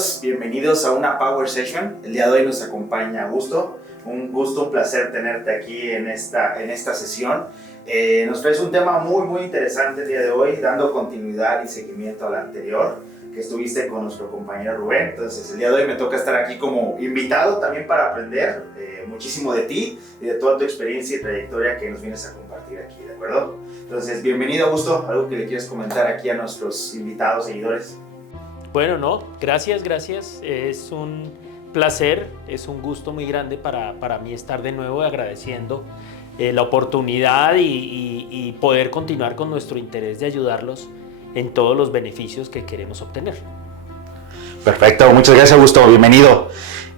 todos, bienvenidos a una Power Session. El día de hoy nos acompaña Augusto. Un gusto, un placer tenerte aquí en esta sesión. Nos traes un tema muy interesante el día de hoy, dando continuidad y seguimiento a la anterior, que estuviste con nuestro compañero Rubén. Entonces el día de hoy me toca estar aquí como invitado también para aprender muchísimo de ti y de toda tu experiencia y trayectoria que nos vienes a compartir aquí, ¿de acuerdo? Entonces, bienvenido Augusto, algo que le quieres comentar aquí a nuestros invitados, seguidores. Bueno, no, gracias. Es un placer, es un gusto muy grande para mí estar de nuevo agradeciendo la oportunidad y poder continuar con nuestro interés de ayudarlos en todos los beneficios que queremos obtener. Perfecto, muchas gracias Augusto, bienvenido.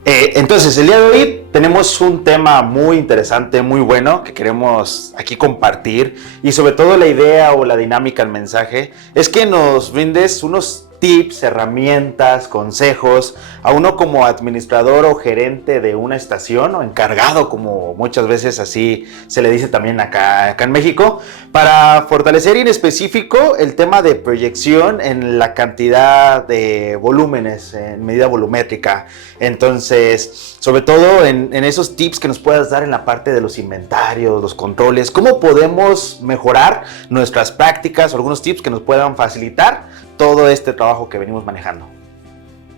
Entonces, el día de hoy tenemos un tema muy interesante, muy bueno, que queremos aquí compartir, y sobre todo la idea o la dinámica, el mensaje, es que nos brindes unos tips, herramientas, consejos a uno como administrador o gerente de una estación o encargado, como muchas veces así se le dice también acá en México, para fortalecer en específico el tema de proyección en la cantidad de volúmenes, en medida volumétrica. Entonces, sobre todo en esos tips que nos puedas dar en la parte de los inventarios, los controles, cómo podemos mejorar nuestras prácticas, algunos tips que nos puedan facilitar todo este trabajo que venimos manejando.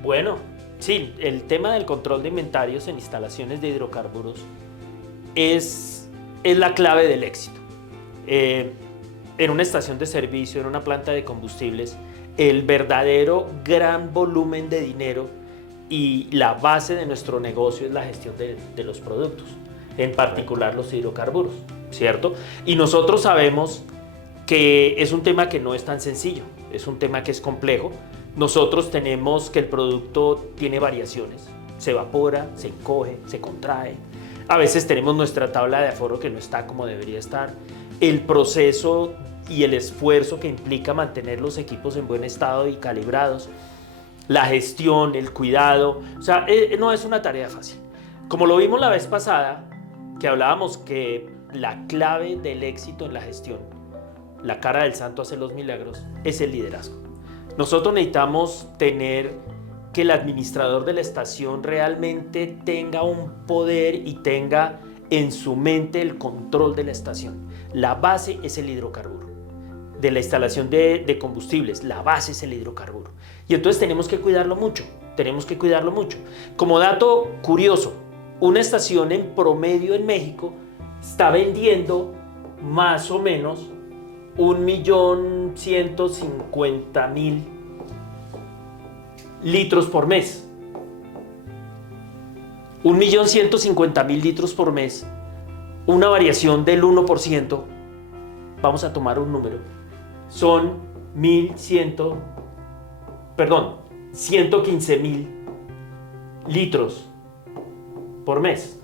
Bueno, sí, el tema del control de inventarios en instalaciones de hidrocarburos es la clave del éxito. En una estación de servicio, en una planta de combustibles, el verdadero gran volumen de dinero y la base de nuestro negocio es la gestión de los productos, en particular los hidrocarburos, ¿cierto? Y nosotros sabemos que es un tema que no es tan sencillo, es un tema que es complejo. Nosotros tenemos que el producto tiene variaciones, se evapora, se encoge, se contrae. A veces tenemos nuestra tabla de aforo que no está como debería estar. El proceso y el esfuerzo que implica mantener los equipos en buen estado y calibrados, la gestión, el cuidado, o sea, no es una tarea fácil. Como lo vimos la vez pasada, que hablábamos que la clave del éxito en la gestión, la cara del santo hace los milagros, es el liderazgo. Nosotros necesitamos tener que el administrador de la estación realmente tenga un poder y tenga en su mente el control de la estación. La base es el hidrocarburo. De la instalación de combustibles, la base es el hidrocarburo. Y entonces tenemos que cuidarlo mucho, Como dato curioso, una estación en promedio en México está vendiendo más o menos 1.150.000 litros por mes. 1.150.000 litros por mes, una variación del 1%, vamos a tomar un número, son 115.000 litros por mes.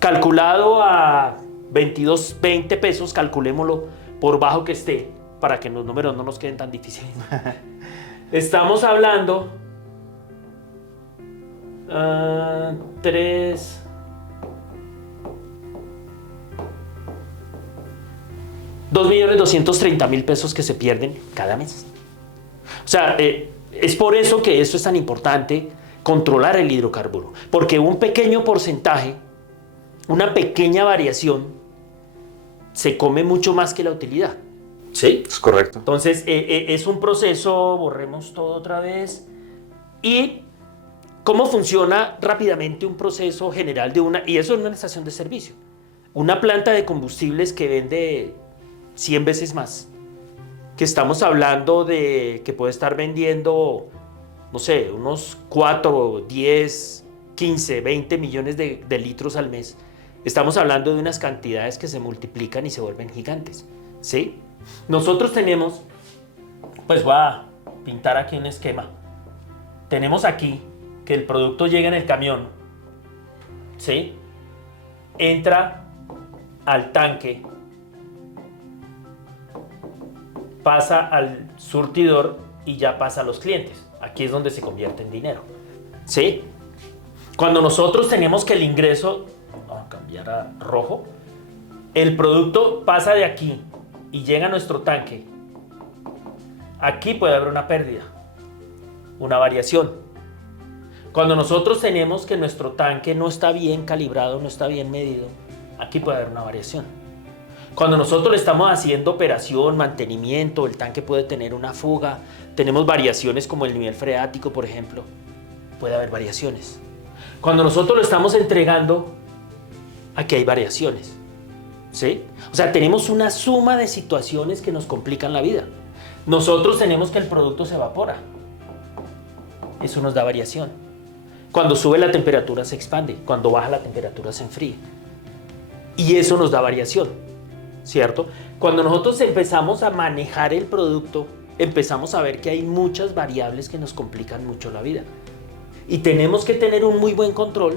Calculado a 20 pesos, calculémoslo por bajo que esté, para que los números no nos queden tan difíciles. Estamos hablando 2.230.000 pesos que se pierden cada mes. O sea, es por eso que esto es tan importante, controlar el hidrocarburo, porque un pequeño porcentaje, una pequeña variación, se come mucho más que la utilidad. Sí, es correcto. Entonces, es un proceso, borremos todo otra vez. ¿Y cómo funciona rápidamente un proceso general y eso en una estación de servicio? Una planta de combustibles que vende 100 veces más, que estamos hablando de que puede estar vendiendo, no sé, unos 4, 10, 15, 20 millones de litros al mes. Estamos hablando de unas cantidades que se multiplican y se vuelven gigantes, ¿sí? Nosotros tenemos, pues voy a pintar aquí un esquema. Tenemos aquí que el producto llega en el camión, ¿sí? Entra al tanque, pasa al surtidor y ya pasa a los clientes. Aquí es donde se convierte en dinero, ¿sí? Cuando nosotros tenemos que el ingreso, vamos a cambiar a rojo, el producto pasa de aquí y llega a nuestro tanque. Aquí puede haber una pérdida. una variación. Cuando nosotros tenemos que nuestro tanque no está bien calibrado, no está bien medido, aquí puede haber una variación. Cuando nosotros le estamos haciendo operación, mantenimiento, el tanque puede tener una fuga, tenemos variaciones como el nivel freático, por ejemplo, puede haber variaciones. Cuando nosotros lo estamos entregando, aquí hay variaciones, ¿sí? O sea, tenemos una suma de situaciones que nos complican la vida. Nosotros tenemos que el producto se evapora, eso nos da variación. Cuando sube la temperatura se expande, cuando baja la temperatura se enfría, y eso nos da variación, ¿cierto? Cuando nosotros empezamos a manejar el producto, empezamos a ver que hay muchas variables que nos complican mucho la vida. Y tenemos que tener un muy buen control.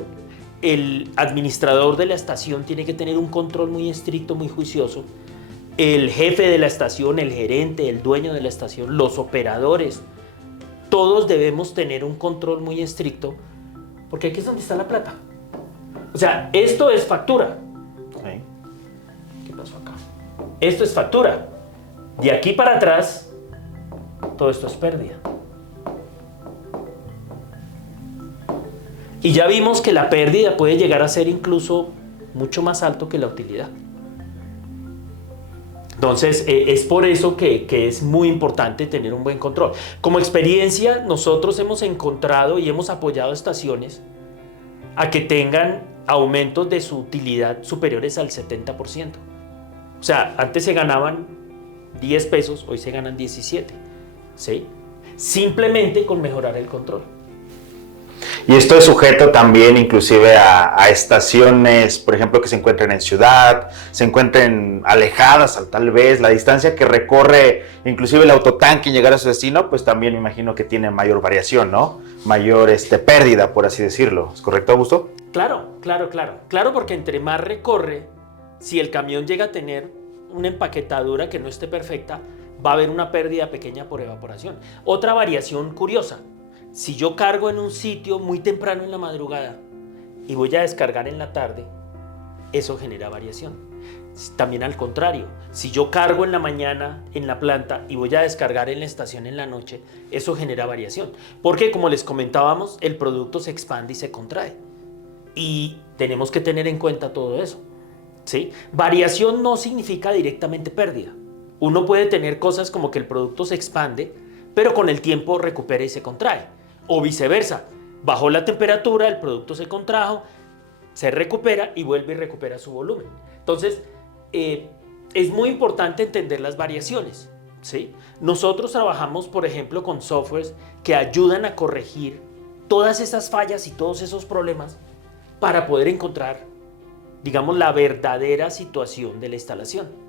El administrador de la estación tiene que tener un control muy estricto, muy juicioso. El jefe de la estación, el gerente, el dueño de la estación, los operadores, todos debemos tener un control muy estricto, porque aquí es donde está la plata. O sea, esto es factura. Sí. ¿Qué pasó acá? Esto es factura. De aquí para atrás, todo esto es pérdida. Y ya vimos que la pérdida puede llegar a ser incluso mucho más alto que la utilidad. Entonces, es por eso que es muy importante tener un buen control. Como experiencia, nosotros hemos encontrado y hemos apoyado estaciones a que tengan aumentos de su utilidad superiores al 70%. O sea, antes se ganaban 10 pesos, hoy se ganan 17, ¿sí? Simplemente con mejorar el control. Y esto es sujeto también inclusive a estaciones, por ejemplo, que se encuentren en ciudad, se encuentren alejadas tal vez, la distancia que recorre inclusive el autotanque y llegar a su destino, pues también me imagino que tiene mayor variación, ¿no? Mayor pérdida, por así decirlo. ¿Es correcto, Augusto? Claro, porque entre más recorre, si el camión llega a tener una empaquetadura que no esté perfecta, va a haber una pérdida pequeña por evaporación. Otra variación curiosa. Si yo cargo en un sitio muy temprano en la madrugada y voy a descargar en la tarde, eso genera variación. También al contrario, si yo cargo en la mañana en la planta y voy a descargar en la estación en la noche, eso genera variación. Porque como les comentábamos, el producto se expande y se contrae. Y tenemos que tener en cuenta todo eso, ¿sí? Variación no significa directamente pérdida. Uno puede tener cosas como que el producto se expande, pero con el tiempo recupera y se contrae. O viceversa, bajó la temperatura, el producto se contrajo, se recupera y vuelve y recupera su volumen. Entonces, es muy importante entender las variaciones, ¿sí? Nosotros trabajamos, por ejemplo, con softwares que ayudan a corregir todas esas fallas y todos esos problemas para poder encontrar, digamos, la verdadera situación de la instalación.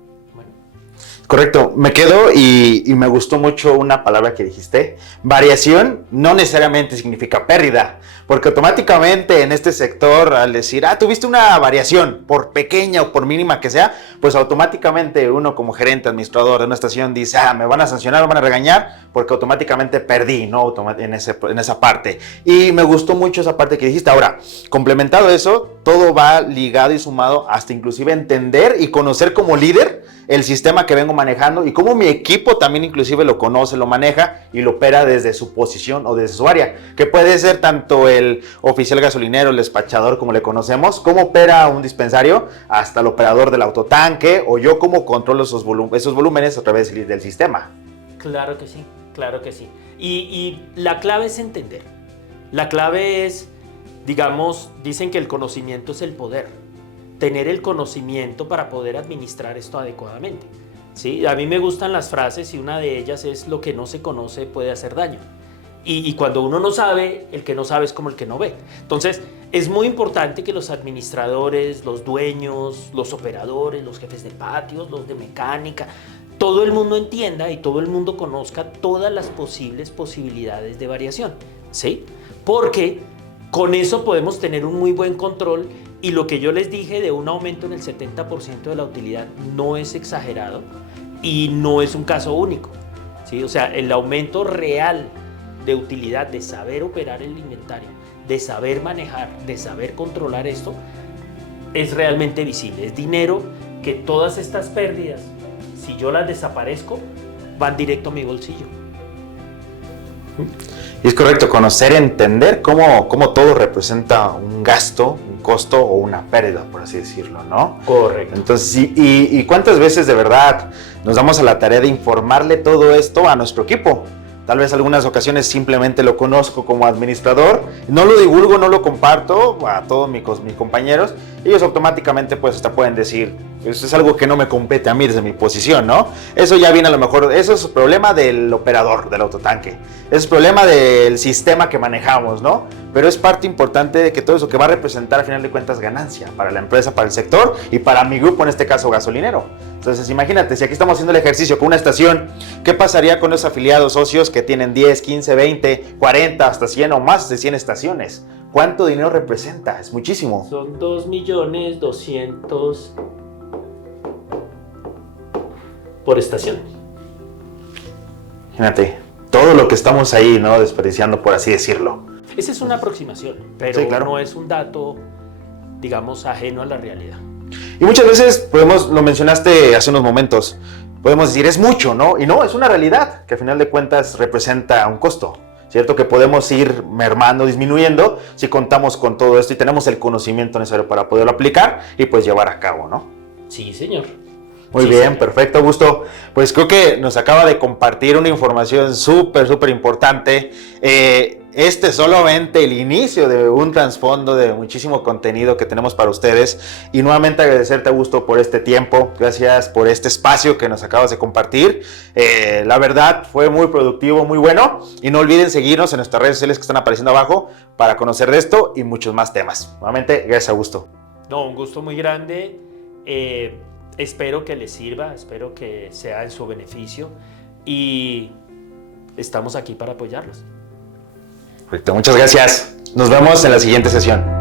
Correcto, me quedo y me gustó mucho una palabra que dijiste. Variación no necesariamente significa pérdida, porque automáticamente en este sector al decir, tuviste una variación, por pequeña o por mínima que sea, pues automáticamente uno como gerente, administrador de una estación dice, me van a sancionar, me van a regañar, porque automáticamente perdí, ¿no? En esa parte. Y me gustó mucho esa parte que dijiste. Ahora, complementado eso, todo va ligado y sumado hasta inclusive entender y conocer como líder el sistema que vengo manejando y cómo mi equipo también inclusive lo conoce, lo maneja y lo opera desde su posición o desde su área, que puede ser tanto el oficial gasolinero, el despachador como le conocemos, cómo opera un dispensario, hasta el operador del autotanque o yo cómo controlo esos volúmenes a través del sistema. Claro que sí, claro que sí. Y la clave es entender. La clave es, digamos, dicen que el conocimiento es el poder. Tener el conocimiento para poder administrar esto adecuadamente, ¿sí? A mí me gustan las frases y una de ellas es: lo que no se conoce puede hacer daño. Y cuando uno no sabe, el que no sabe es como el que no ve. Entonces, es muy importante que los administradores, los dueños, los operadores, los jefes de patios, los de mecánica, todo el mundo entienda y todo el mundo conozca todas las posibilidades de variación, ¿sí? Porque con eso podemos tener un muy buen control. Y lo que yo les dije de un aumento en el 70% de la utilidad no es exagerado y no es un caso único, ¿sí? O sea, el aumento real de utilidad, de saber operar el inventario, de saber manejar, de saber controlar esto, es realmente visible. Es dinero que todas estas pérdidas, si yo las desaparezco, van directo a mi bolsillo. Y es correcto, conocer, entender cómo todo representa un gasto, un costo o una pérdida, por así decirlo, ¿no? Correcto. Entonces, y cuántas veces de verdad nos damos a la tarea de informarle todo esto a nuestro equipo. Tal vez algunas ocasiones simplemente lo conozco como administrador, no lo divulgo, no lo comparto a todos mis compañeros. Ellos automáticamente pues hasta pueden decir, eso es algo que no me compete a mí desde mi posición, ¿no? Eso ya viene a lo mejor, eso es problema del operador del autotanque, es problema del sistema que manejamos, ¿no? Pero es parte importante de que todo eso que va a representar a final de cuentas ganancia para la empresa, para el sector y para mi grupo, en este caso gasolinero. Entonces imagínate, si aquí estamos haciendo el ejercicio con una estación, ¿qué pasaría con los afiliados socios que tienen 10, 15, 20, 40, hasta 100 o más de 100 estaciones? ¿Cuánto dinero representa? Es muchísimo. Son 2.200.000 por estación. Imagínate, todo lo que estamos ahí, ¿no? Desperdiciando, por así decirlo. Esa es una aproximación, pero sí, claro, no es un dato, digamos, ajeno a la realidad. Y muchas veces lo mencionaste hace unos momentos, podemos decir es mucho, ¿no? Y no, es una realidad que al final de cuentas representa un costo, ¿cierto? Que podemos ir mermando, disminuyendo si contamos con todo esto y tenemos el conocimiento necesario para poderlo aplicar y pues llevar a cabo, ¿no? Sí, señor. Muy sí, bien, señor. Perfecto, Augusto. Pues creo que nos acaba de compartir una información súper importante. Este es solamente el inicio de un trasfondo de muchísimo contenido que tenemos para ustedes. Y nuevamente agradecerte, Augusto, por este tiempo. Gracias por este espacio que nos acabas de compartir. La verdad, fue muy productivo, muy bueno. Y no olviden seguirnos en nuestras redes sociales que están apareciendo abajo para conocer de esto y muchos más temas. Nuevamente, gracias, Augusto. No, un gusto muy grande. Espero que les sirva, espero que sea en su beneficio y estamos aquí para apoyarlos. Perfecto, muchas gracias. Nos vemos en la siguiente sesión.